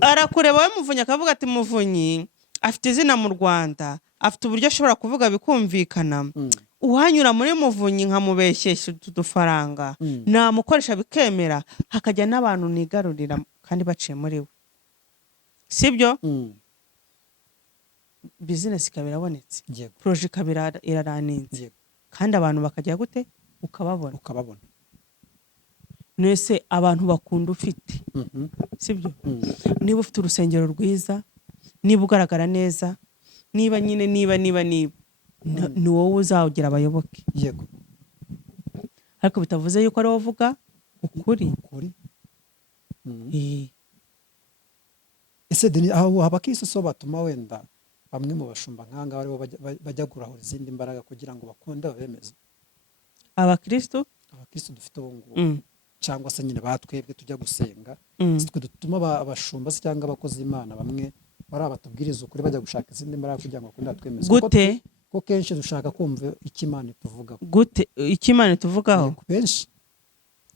Arakureba we Muvunyi akavuga ati Muvunyi afite izina mu Rwanda, afite uburyo ashobora kuvuga bikumvikana, uhanyura muri Muvunyi nkamubeshyesha udufaranga, namukoresha bikemera, hakajya n'abantu nigarurira kandi baciye muri we, sibyo? Business ikabirabonetse, projet ikabira iraranenze, kandi abantu bakajya gute ukababona. Nese abantu bakunda ufite, sibyo? Niba ufite urusengero rwiza, niba ugaragara neza, niba ni wowe uzawugira abayoboke. Yego. Ariko bitavuze yuko ari wowe uvuga ukuri. Ese deni aho abakisoso batuma wenda bamwe mu bashumba nkanga bari bajya gurahura izindi mbaraga kugira ngo bakunde babemeze. Abakristo dufite ubungu cyangwa se nyine batwebwe tujya gusenga, twe dutuma abashumba se cyangwa abakozi Imana bamwe bari abatubwiriza ukuri bajya gushaka izindi mbaraga kugira ngo bakunde twemeze. Gute? Ko kenshi dushaka kumva ikimana tuvugaho. Gute ikimana tuvugaho? Benshi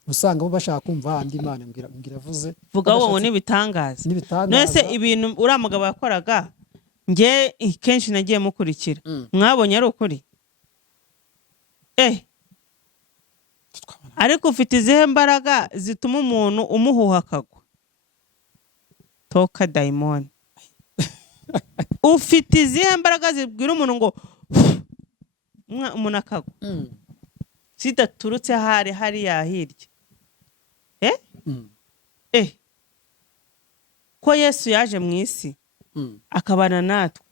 usanga bo bashaka kumva andi Imana mbwira vuze. Vuga wowe n'ibitangaza. Nese ibintu uriya mugabo yakoraga njye kenshi nagiye mukurikira mwabonye ari ukuri ariko ufite izihe mbaraga zituma umuntu umuhuha akagwa? Toka dayimoni. Ufite izihe mbaraga zibwira umuntu ngo umuntu akagwa zidaturutse hariya hirya? Ko Yesu yaje mu isi akabana natwe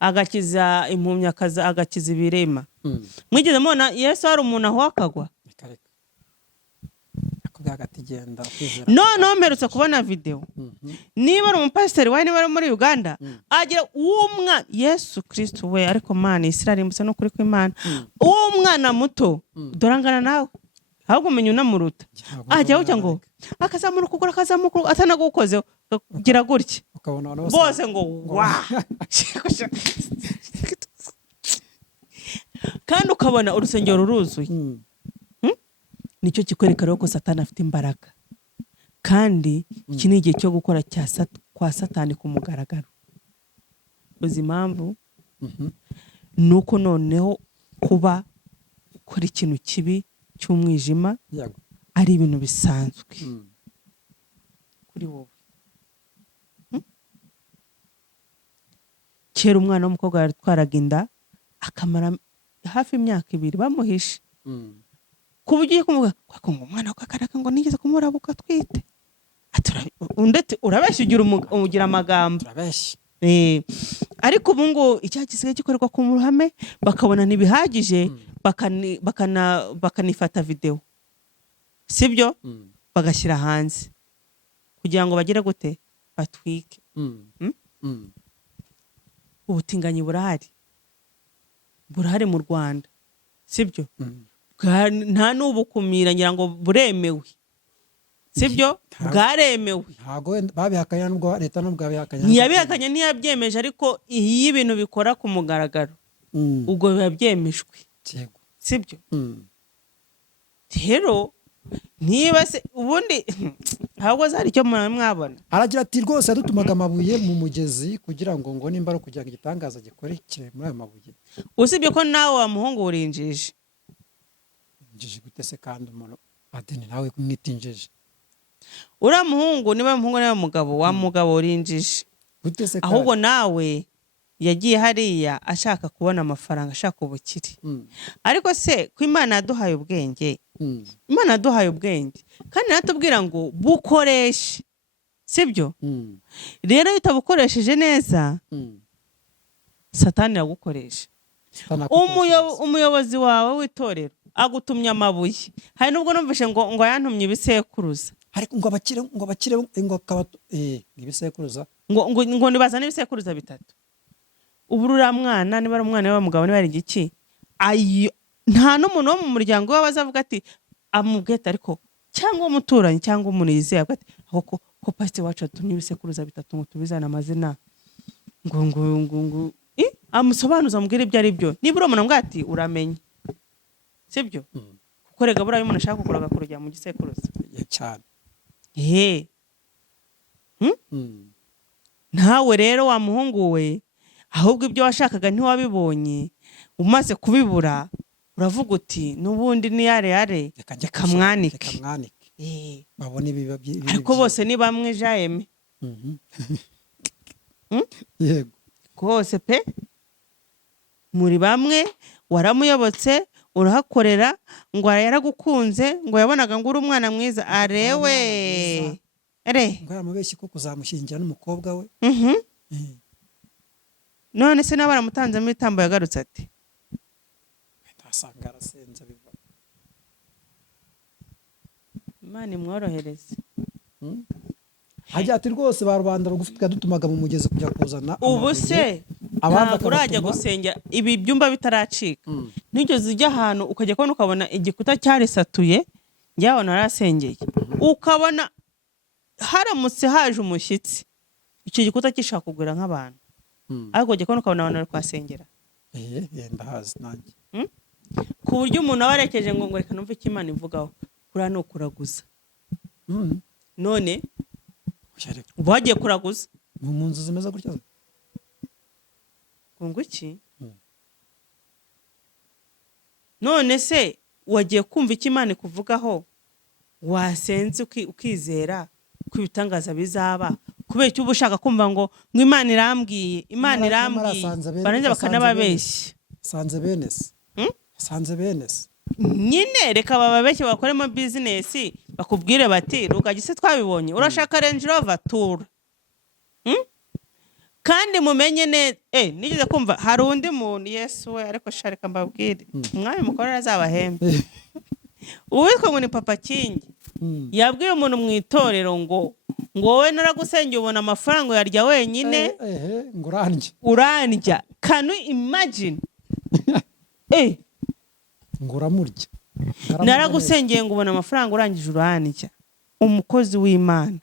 agakiza impumyi agakiza ibirema. Mwigeze mubona Yesu hari umuntu aho akagwa? No mperutse kubona video. Niba ari umupasiteri wawe, niba ari muri Uganda, agira umwana Yesu Kristo we, ariko mana Israel musa no kuri kw'Imana, umwana muto dorangana nawe ahubwo umenya unamuruta, ajya ucya ngo akazamura ukugura akazamuka atanagukozeho gira gutya bose ngo wa kandi ukabona urusengero ruruzuye. Nicyo kikwereka rero ko Satani afite imbaraga, kandi iki ni igihe cyo gukora kwa Satani ku mugaragaro. Uzi impamvu? Nuko noneho kuba ukora ikintu kibi cy'umwijima ari ibintu bisanzwe kuri wowe. Kera umwana w'umukobwa yaratwaraga inda akamara hafi imyaka 2 bamuhishe, kubugiye kumuga ko umwana wakakaraka ngo nigeze kumurabuka twite. Ndetse urabeshya ugira amagambo urabeshya. Ariko ubu ngo icyagisigaye gikorerwa ku ruhame bakabona ntibihagije, bakanifata video, sibyo? Bagashyira hanze kugira ngo bagire gute batwike. Ubutinganyi burahari mu Rwanda, sibyo? Nta n'ubukumira ngira ngo buremewe, sibyo? Bwaremewe. Ntago babihakanya n'ubwo leta n'ubwo babihakanya. Ntiyabihakanya ntiyabyemeje, ariko iyi ibintu bikora ku mugaragaro ubwo bibabyemejwe, sibyo? Rero niba se ubundi ahubwo zari icyo mwabona. Aragira ati rwose yadutumaga amabuye mu mugezi kugira ngo nimba ari kugira ngo igitangaza gikoreke muri ayo mabuye. Usibye ko nawe wa muhungu urinjije. Injije gutese kandi umuntu adeni nawe kumwitinjije. Ura muhungu niba muhungu nawe mugabo wa mugabo urinjije. Gutese kandi ahubwo nawe yagiye hariya ashaka kubona amafaranga, ashaka ubukire. Ariko se ko Imana yaduhaye ubwenge, Imana yaduhaye ubwenge kandi natubwira ngo bukoreshe, sibyo? Rero utabukoresheje neza Satani yagukoresha. Umuyobozi wawe w'itorero agutumye amabuye, hari nubwo numvishe ngo yantumye ibisekuruza, ariko ngo abakire ibisekuruza ngo nibazane ibisekuruza 3. Uburura mwana niba ari umwana w'umugabo niba ari igiki, nta n'umuntu wo mu muryango we bazavuga ati amubwete, ariko cyangwa umuturanyi cyangwa umuntu yizeye ati ko pastor wacu atumye ibisekuruza 3 ngo tubizana amazina ngo amusobanuza amubwire ibyo ari byo. Niba uri umuntu mbwa ati uramenye, sibyo? Kuko rega burayo umuntu ashaka kugura kurujya mu gisekuruza cyane. Ntawe rero wa muhungu we, ahubwo ibyo washakaga ntiwabibonye, umaze kubibura uravuga uti nubundi ni yare kamwanike. Babone ibiba ariko bose ni bamwe jayeme. Yego kose pe muri bamwe. Waramuyobotse urahakorera ngo yaragukunze ngo yabonaga ngo uri umwana mwiza arewe ngo yaramubeshye ko kuzamushingira n'umukobwa we. None se nabara mutanze muri tambo yagarutse ati ndasanga arasenza biva. Imana imworohereze. Hajya ati rwose ba rubanda rugufitwa dutumaga mu mugezi kujya kuzana ubu se abandi urajya gusengera ibi byumba bitaracika. N'icyo zijya ahantu ukajya kubona ukabona igikuta cyarisatuye, njyaho narasengeye ukabona haramutse haje umushyitsi icyo gikuta gishaka kugura nk'abantu, ariko ujya kubona ukabona abantu bari kwasengera. Ndahazi nanjye ku buryo umuntu abarekeje ngo reka numve icyo Imana ivugaho, kuri no kuraguza. None bagiye kuraguza mu nzu zimeze gutyo. ngo iki none se wagiye kumva icyo Imana ikuvugaho wasenze ukizera ko ibitangaza bizaba kubera icyo uba ushaka kumva ngo Imana irambwiye barangiza bakanababeshya sanze benesi nyine reka bababeshye bakoremo bizinesi bakubwire bati rugagi se twabibonye urashaka Range Rover tura kandi mumenye nigeze kumva hari undi muntu Yesu we ariko sharika mbabwire umwami mukorera azabahembe uwitwa ngo ni Papa Kingi yabwiye umuntu mu itorero ngo wowe naragusengeye ubona amafaranga yarya wenyine ngo urandya can you imagine ngo uramurya naragusengeye ngo ubona amafaranga urangije urandya umukozi w'Imana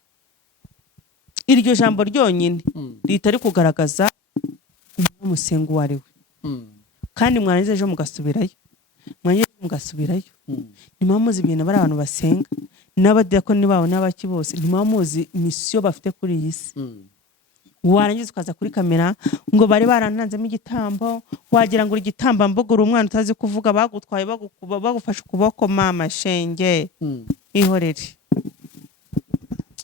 iryo jambo ryonyine ritari kugaragaza umusengo uwo ari we kandi mwarangiza ejo mugasubirayo ntimuzi ibintu bari abantu basenga n'abadiyakoni babo n'abaki bose ntimuzi misiyo bafite kuri iyi si warangiza ukaza kuri kamera ngo bari barantanzemo igitambo wagira ngo igitambambuga uri umwana utazi kuvuga bagutwaye bagufashe ukuboko mama shenge ihorere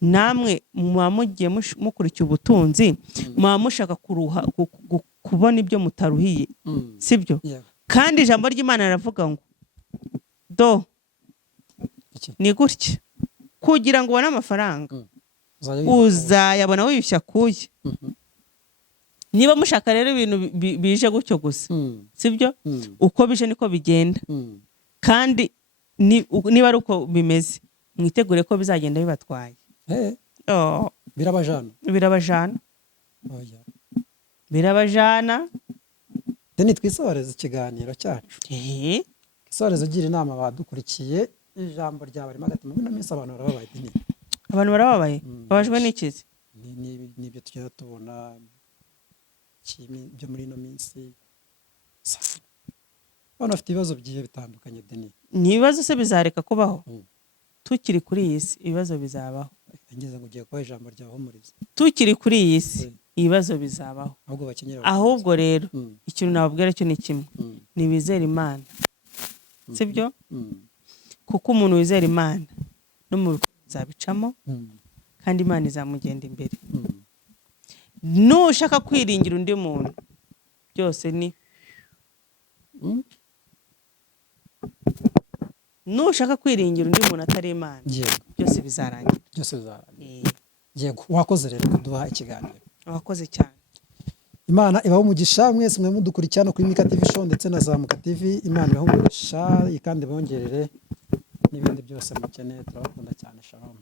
namwe muba mugiye mukurikiye ubutunzi muba mushaka kubona ibyo mutaruhiye sibyo kandi ijambo ry'Imana riravuga ngo ni gutya kugira ngo ubone amafaranga uzayabona wiyushya kuye niba mushaka rero ibintu bije gutyo gusa sibyo uko bije niko bigenda kandi niba ari uko bimeze mwitegure ko bizagenda bibatwaye birabajana deni twisoreze ikiganiro cyacu twisoreze ugira inama badukurikiye ijambo ryawe ririmo hagati mu minsi abantu barababaye deni abantu barababaye babajwe n'ikizi n'ibyo tugenda tubona byo muri ino minsi abantu bafite ibibazo bigiye bitandukanye deni n'ibibazo se bizareka kubaho tukiri kuri iyi si ibibazo bizabaho ngeze ngo ugiye kuba ijambo ryahumuriza tukiri kuri iyi si ibibazo bizabaho ahubwo rero ikintu nababwira cyo ni kimwe nibizera Imana sibyo kuko umuntu wizera Imana no mu bizabicamo kandi Imana izamugenda imbere nushaka kwiringira undi muntu byose ni nushaka kwiringira undi muntu atari Imana byose bizarangira yego wakoze rero kuduha ikiganiro wakoze cyane Imana ibaho umugisha mwese mwe mudukurikirana kuri Mika TV show ndetse na Zamuka TV Imana ibaho umugisha kandi bongerere n'ibindi byose mukeneye turabakunda cyane shalom